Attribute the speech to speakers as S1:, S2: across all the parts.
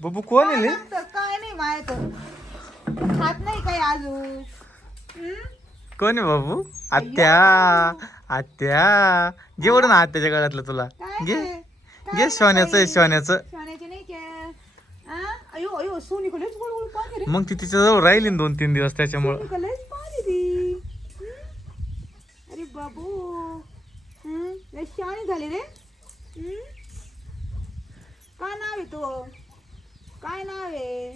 S1: बबू कोण आहे ले?
S2: काय नाही माहीत. खात नाही काही अजून. हम्म?
S1: कोण आहे बाबू? आत्या. आत्या. घे ओढ ना आत्याच्या गळ्यातलं तुला.
S2: काय
S1: घे.
S2: ते?
S1: घे सोन्याचं आहे सोन्याचं.
S2: सोन्याचे नाही के आ? अयो अयो सोनी कलेच गोड गोड पाहते रे.
S1: मग ती तिच्या जवळ राहिली ना दोन तीन दिवस त्याच्यामुळं.
S2: सोनी कलेच पाहते ती. हम्म? अरे बाबू. हम्म? लय शहाणी झाली रे हम्म? काय नाव आहे तो. काय नाव आहे?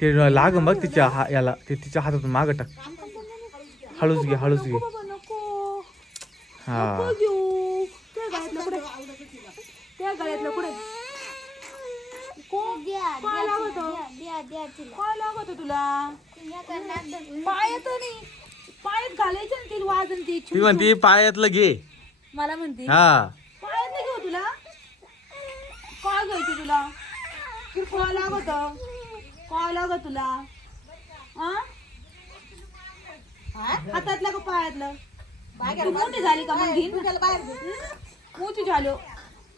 S1: ते लाग बघ तिच्या हा याला. ते तिच्या हातातून मागं टाक. हळूच घे हळूच घे. हा.
S2: त्या गळ्यातलं कुठे? त्या गळ्यातलं कुठे? को- काय लागत. काय लागत तुला. पायात नाही पायात घालायचं ना ते वाजन ते
S1: ती म्हणते पायातलं घे.
S2: मला म्हणते.
S1: हा
S2: पायात नाही घेऊ तुला काय घ्यायची तुला? किरकोळ लागत काय लागत तुला? हातातलं का पायातलं? तू मोठी झाली का मग घेईन ना. मोठी झालो.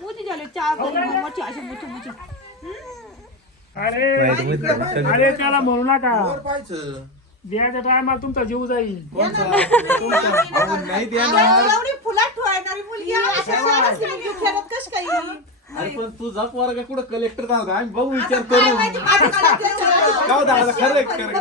S2: मोठी झालो. चहा करी मोठी अशी मोठी मोठी.
S3: अरे. अरे त्याला म्हणू नका. द्यायच्या टायमाला तुमचा जीव जाईल.
S1: नाही.
S2: एवढी फुलात ठेवणारी मुलगी अशा खेळत कशी काही?
S1: अरे पण तुझा पोरगा कुठं कलेक्टर झाला आम्ही बघू विचार
S2: काय
S1: करू दादा खरं काय
S2: काय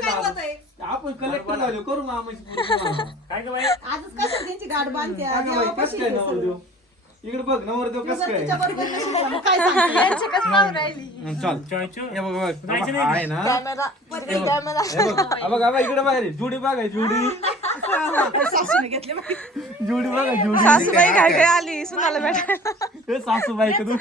S1: दादा? आपण कलेक्टर झालो करू ना आम्ही
S3: काय ग बाई?
S2: आजच कसं त्यांची गाठ बांधते?
S1: कसं काय नवरदेव? इकडे बघ नवरदेव कसं काय?
S2: काय सांगते? यांची कसं पाहून राहिली?
S1: हं, चल.
S3: चॉयचो
S1: हे बघ बघ.
S3: जायचं नाही
S1: आहे ना? हे बघ हा बघ हा बघ इकडे बाहेर आहे. जुडी बघा जुडी.
S2: सासूने घेतले बाई.
S1: जुडी बघा जुडी
S4: सासूबाई काय काय आली सुनाला भेटायला.
S1: हे सासूबाई कडून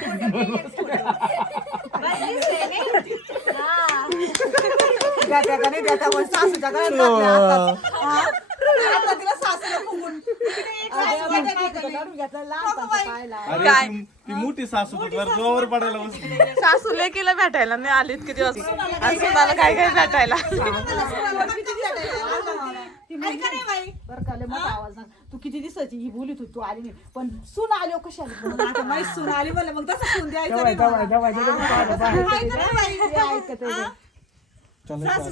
S2: देत्या का नाही पण सासूच्या गळ्यात हातात. हा? आता तिला सासूला फुगून.
S1: अरे ती ती मोठी सासू तर जोरावर पडायला बसली.
S4: लेकीला भेटायला नाही आली इतके दिवस. आणि सुनाला काय काय भेटायला.
S2: मला नाही बाई. बरं का, लय मोठा आवाज ना. तू किती दिसायची? ही बोलीत होती तू आली नाही. पण सून आली हो कशी आली पण आता माहीत सून आली मला मग तसं सून द्यायचं नाही मला. नाही बाई, ऐकत आहे.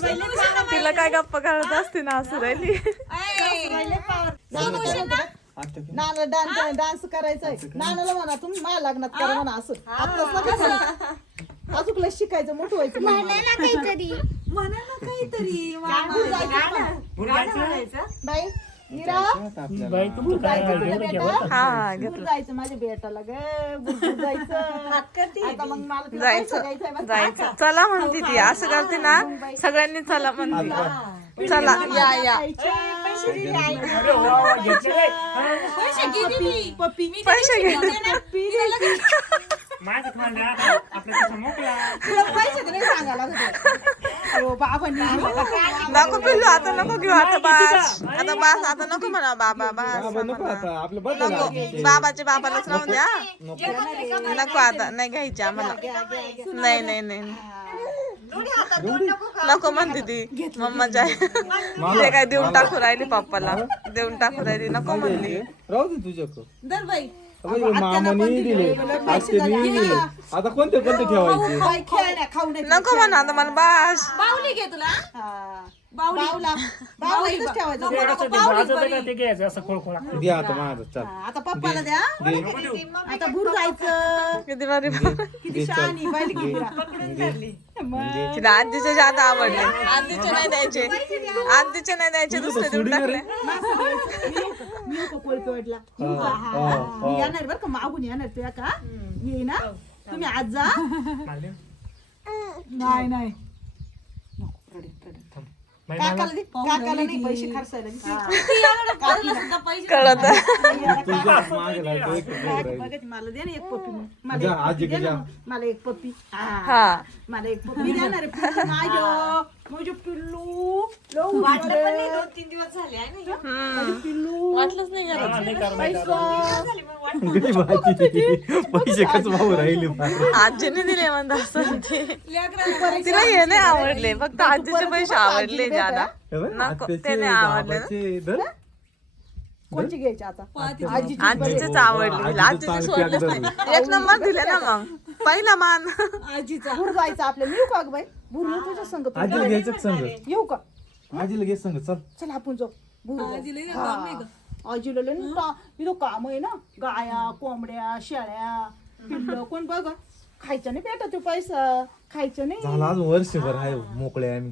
S2: बाई.
S4: तिला काय गप्पा करत असते ना असू राहिली.
S2: power. नानू डान्स डान्स करायचंय. नानाला म्हणा तुम्ही माझ्या लग्नात करा म्हणा असं. सांगू. अजून लय शिकायचं मोठं व्हायचं म्हणा. म्हणा ना काहीतरी. बाई
S3: बाई?
S4: हा
S2: जायचं माझ्या बेटाला जायचं.
S4: जायचं. जायचं. चला म्हणते ती असं करते ना सगळ्यांनी चला म्हणते. चला या या.
S2: पैसे पैसे
S3: आता तसं मोकला.
S2: तुला पैसे तर नाही सांगायला लागत
S4: नको पिल्लू आता नको घेऊ आता बास. आता बास आता नको म्हणा बाबा बास
S1: नको आता आपलं बघ
S4: नको बाबाच्या बाबालाच राहून द्या. नको. आता नाही घ्यायची आम्हाला. नाही नाही नाही. नको म्हणते ती. मम्माच्या ते काय देऊन टाकू राहिली पप्पाला. देऊन टाकू राहिली नको म्हणली.
S1: राहू दे तुझ्याकडं.
S2: दर बाई.
S1: मामानी दिले आत्यानी दिले. आता कोणते कोणते ठेवायचे?
S2: बाई खेळण्या खाऊ नये
S4: नको म्हणा आता मला बास.
S2: बावली घे तुला. बावली. बावला बावलीच ठेवायचं.
S3: कसं ते भाजत का ते घ्यायचं असं खोळखोळा
S1: दे आता माझं चल.
S2: हा, आता पप्पाला द्या. आता भूर जायचं.
S4: किती भारी
S2: किती शहाणी बायली किती
S4: तिला आधीचे जादा आवडले. आधीचे नाही द्यायचे. आधीचे नाही द्यायचे दुसरे देऊन टाकले.
S2: मी येऊ का कोळपेवाडला? येऊ का? हा, हा, हा. मी येणार बरं का? मागून येणार तुया का? मी येईन हा. तुम्ही आज जा. नाही नाही. नको, रडेल, रडेल. काकाला दे काकाला नाही पैसे खर्चायला दे. काकीला.
S4: कळत
S1: तुझ्या मागे लागतो एक
S2: काकी, बघा ती मला दे ना एक पप्पी मग. मला
S1: जा,
S2: एक
S1: आजी
S2: पप्पी दे
S1: घे,
S2: ना
S1: जा.
S2: मग. मला एक पप्पी हा.
S4: हा
S2: मला एक पप्पी देणार आहे पिल्लू माझं माझं पिल्लू. लव तीन दिवस झाले
S4: हम्म
S2: पिल्लू.
S4: वाटलंच नाही घरात.
S3: नाही करणार
S1: गरीबाची पैसे कच वाहू राहिले.
S4: आजीने दिले म्हणता असं ते. तिला हे नाही आवडले. फक्त आजीचे पैसे आवडले ज्यादा
S1: हे बघ,
S4: नको,
S1: आत्याचे,
S4: ते नाही आवडले. ना.
S1: बाबाचे, धर.
S2: कोणची घ्यायची आता? आजीची
S4: आजीचीच आवडली. आजीची सोडलीच नाही. एक नंबर दिले ना मग. पहिला मान.
S2: जायचं आपल्याला येऊ का ग बाई? तुझ्या संग तू
S1: आजीला घ्यायचं संग?
S2: येऊ का?
S1: आजीला घे संग चल.
S2: चल आपण जाऊ. हा. आजीला लय ना का- इथं काम आहे ना? गाया कोंबड्या शेळ्या पिल्ल कोण बघ? खायचं नाही भेटत तो पैसा. खायचं नाही.
S1: झाला वर्षभर आहे मोकळे आम्ही.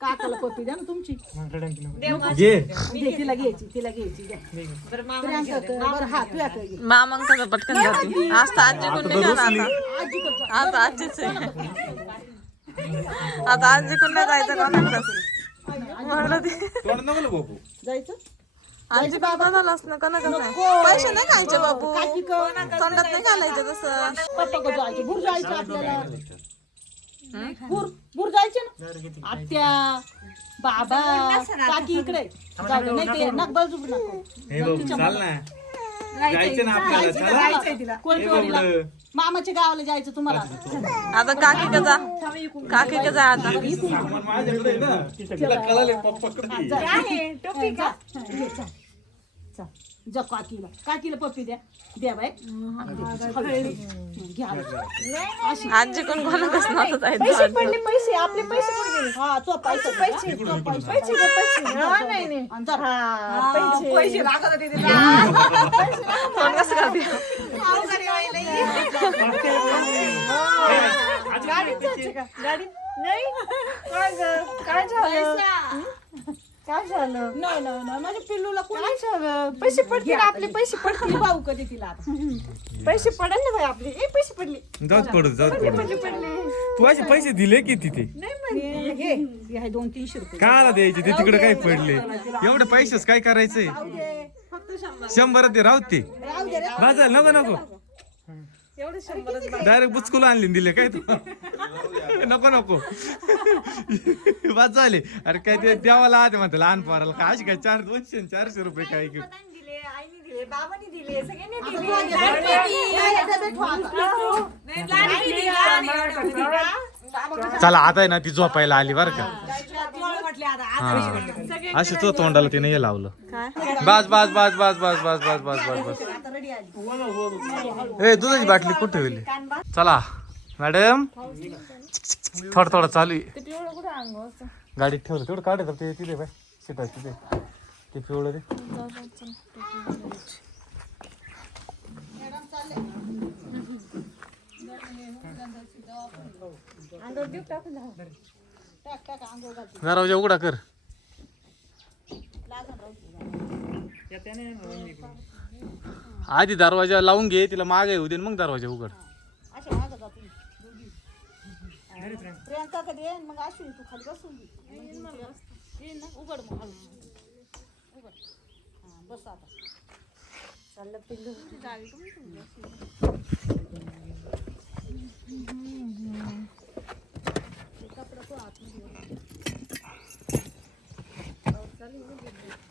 S2: काकाला पप्पी द्या ना तुमची.
S1: घे
S2: तिला घ्यायची तिला घ्यायची द्या. प्रियांका क- बरं हा तू घे.
S4: पटकन जाते आज. तर आजी कोण नाही जाणार आता
S2: आजी
S4: आजीच आहे. आता आजी कोण नाही जायचं कोणाकडे? म्हणलं ते
S1: तोंड नको बबू
S2: जायचं?
S4: आजी बाबा ना कोणा कसं पैसे नाही खायचे बाबू
S2: क
S4: तोंडात नाही घालायचं तसं.
S2: पप्पा क जायचे? भूर जायचं आपल्याला भूर भूर जायचे ना? आत्या बाबा काकी इकडे. जाऊ दे, नाही ते नक बाजू नको.
S1: हे बबू चाल ना. जायचं ना आपल्याला चला.
S2: कोणतवाडीला मामाच्या गावाला जायचं तुम्हाला.
S4: आता काकी का जा. काकी का जा आता.
S1: सामान माझ्याकडे आहे ना. तिला कळाले पप्पाकडे.
S2: जा. घे, जा. जा. जा काकीला. काकीला पप्पी द्या. द्या बाय घ्या अशी.
S4: आजी कोण कोणा कसं नव्हतं
S2: पैसे
S4: जायचं
S2: पडले पैसे आपले पैसे कुठे गेले? हा तो पैसे पैसे तो पैसे पैसे दे, पैसे. हा, नाही नाही. आणि जरा पैसे. पैसे लागत होते
S4: तोंड कसं करते
S2: गाडी नाही. काय झालं? काय झालं? नाही नाही नाही माझ्या पिल्लूला कोणी झालं? पैसे पडतील आपले पैसे पडतील. भाऊ कधी तिला आता? पैसे पडेल ना भाई आपले. ए पैसे पडले.
S1: जाऊच पडू जाऊच पडू. तू असे पैसे दिले की तिथे?
S2: हे हे आहे दोन तीनशे रुपये.
S1: काला द्यायचे ते तिकडे काय पडले? एवढे पैसेच काय करायचंय
S2: फक्त शंभर.
S1: शंभर ते राहू ते
S2: राहू दे रे.
S1: बाजार नको नको. डायरेक्ट बुचकुल आणले आणि दिले काय तू? नको नको. वाच झाले. अरे काय ते देवाला आते म्हणते लहान पोराला काय? अशी काय चार दोनशे आणि चारशे रुपये काय घेऊ? चला आता आहे ना ती झोपायला आली बर का. हा. अशी तो तोंडाला तिने हे लावलं. बस बस बस बस बस बस बस बस बस बस. ए दुधाची बाटली कुठे ठेवली? चला मॅडम. थोडं थोडं चालू आहे. गाडीत ठेवलं. तेवढं काढत ते तिथे बाय. शिटा तिथे. ते पिवळं ते दरवाजा उघडा कर आधी दरवाजा लावून घे तिला मागे येऊ दे आणि मग दरवाजा उघड
S2: अशा मागं जा तुम्ही दोघी. प्रियांका कधी येईन मग अश्विनी तू खाली बसून घे येईन ना उघड मग हळू. उघड हां बस आता चाललं पिल्लू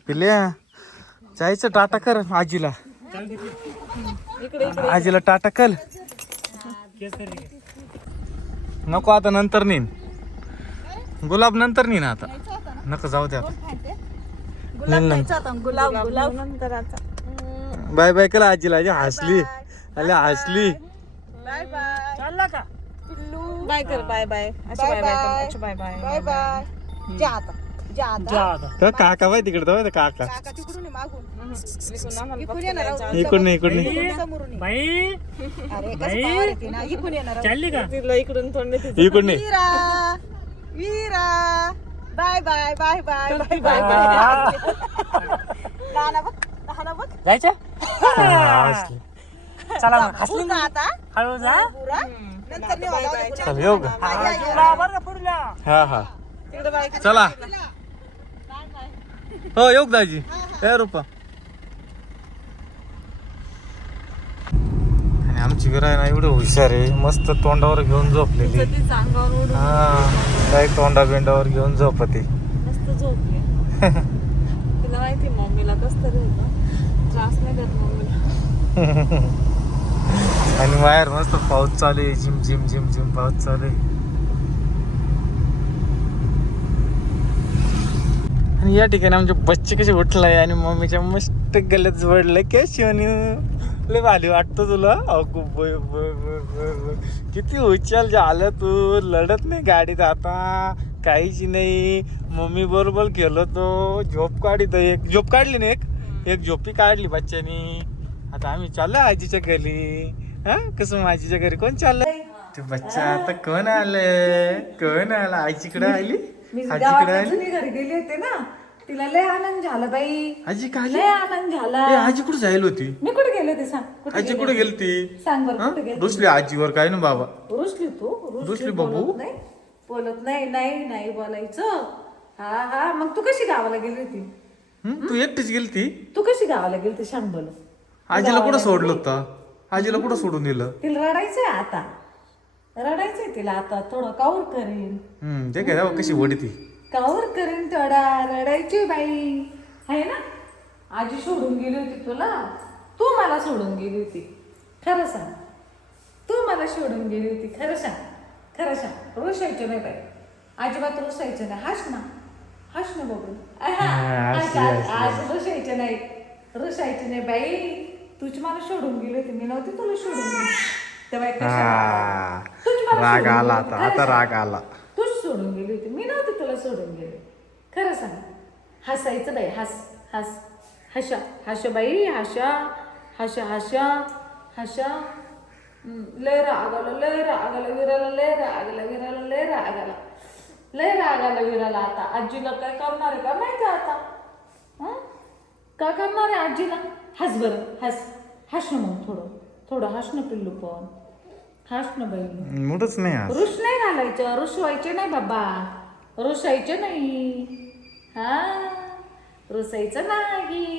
S1: पिल्या? जायचं टाटा कर आजीला. आजीला टाटा कर. नको आता नंतर नेईन. गुलाब नंतर नेईन आता. नको जाऊ द्या
S2: गुलाब गुलाब
S1: बाय बाय केला आजीला. आजी हसली. अरे हसली.
S2: Bye bye.
S4: बाय कर बाय बाय. अशी बाय बाय कर बाय बाय.
S2: Bye bye. जा आता जा आता.
S3: जा आता.
S1: तर काका बाय तिकडे दे काका.
S2: काका तिकडून आहे मागून.
S4: इकडून
S2: इकडून
S4: आम्हाला
S2: येणार आहोत.
S1: इकडून इकडून. नाही.
S2: इकडून समोरून ये.
S3: बाई.
S2: अरे कसं पावर येते ना. इकडून येणार आहोत.
S3: चालली का?
S4: तिला इकडून तोंड देते.
S1: इकडून नाही
S2: Veera Veera. Bye bye bye bye. Bye bye bye. नाना बघ नाना बघ.
S3: जायचं? चला मग. हसली
S2: पूर्ण आता.
S3: हळू जा.
S2: पुरा.
S1: चल येऊ का?
S3: हा,
S1: हा हा चला. हो येऊ का दाजी? ए रुपा. आमची घर आहे ना एवढं हुशार आहे. मस्त तोंडावर घेऊन झोपलेली. हा काय तोंडा बिंडावर घेऊन झोपते.
S5: मस्त झोपली. तिला माहिती मम्मीला कस तरी होतं. त्रास नाही देत मम्मीला.
S1: आणि बाहेर मस्त पाऊस चालू आहे झिम झिम झिम झिम पाऊस चालू आहे. आणि या ठिकाणी आमचे बच्चे कसे उठलाय आणि मम्मीच्या मस्त गलत जोडलंय. के शिवनी? लय भारी वाटतं तुला? अगो बोय बोय बोय बोय बोय. किती उचल झालं तू. लढत नाही गाडीत आता. काहीच नाही. मम्मी बरोबर केलं तो. झोप काढित एक झोप काढली ना एक? एक झोपी काढली बच्च्यानी. आता आम्ही चाललो आजीच्या घरी. हा? कसं आजीच्या घरी कोण चाललंय? ते बच्चा आता कोण आलं? कोण आलं? आजीकडे आली? आजीकडे आली?
S6: घरी गेली होते ना. तिला लय आनंद झाला बाई.
S1: आजी
S6: लय आनंद झाला.
S1: आजी कुठे जायला होती?
S6: मी कुठे गेले होते सांग? कुठे
S1: आजी कुठे गेली ती
S6: सांग बरं कुठे गेले
S1: रुसली आजीवर काय ना बाबा?
S6: रुसली तू?
S1: रुसली बाबू?
S6: बोलत नाही? बोलत नाही नाही नाही बोलायचं. हा हा मग तू कशी गावाला गेली होती?
S1: हं? तू एकटीच गेली ती
S6: तू कशी गावाला गेली होती सांग बोल
S1: आजीला कुठं सोडलं होतं? आजीला कुठं सोडून दिलं?
S6: तिला रडायचंय आता. रडायचंय तिला आता थोडं काऊर करीन.
S1: हम्म ते काय कशी वडती.
S6: काऊर करीन थोडा रडायची बाई. आहे ना? आजी सोडून गेली होती तुला. तू मला सोडून गेली होती. खरं सांग. तू मला सोडून गेली होती. खरं सांग. खरं सांग. रुसायचं नाही बाई. अजिबात रुसायचं नाही. हास ना. हास ना बघून. आज रुसायचं नाही. रुसायचं नाही बाई. तूच मला सोडून गेली होती. मी नव्हती तुला सोडून गेली. तेव्हा कशाला? तूच मला
S1: राग
S6: सोडून
S1: आला
S6: गेली.
S1: आता.
S6: खरं
S1: आता
S6: सांग.
S1: राग आला.
S6: तूच सोडून गेली होती. मी नव्हती तुला सोडून गेले. खरं सांग. हसायचं बाई. हस हस. हशा हशा बाई. हशा हशा हशा हशा. हम्म, लय राग आला लय राग आला विराला लय राग आला विराला लय राग आला. लय राग आला विराला आता. आजीला काय करणार आहे का? माहिती आता. हं? काय करणार आहे आजीला? हस बरं हस. हस ना मग थोडं. थोडं हस ना पिल्लू पण. हस ना बाई.
S1: मुडच नाही आज
S6: रुस नाही घालायचं. रुसवायचे नाही बाबा. रुसायचं नाही. हा? रुसायचं नाही.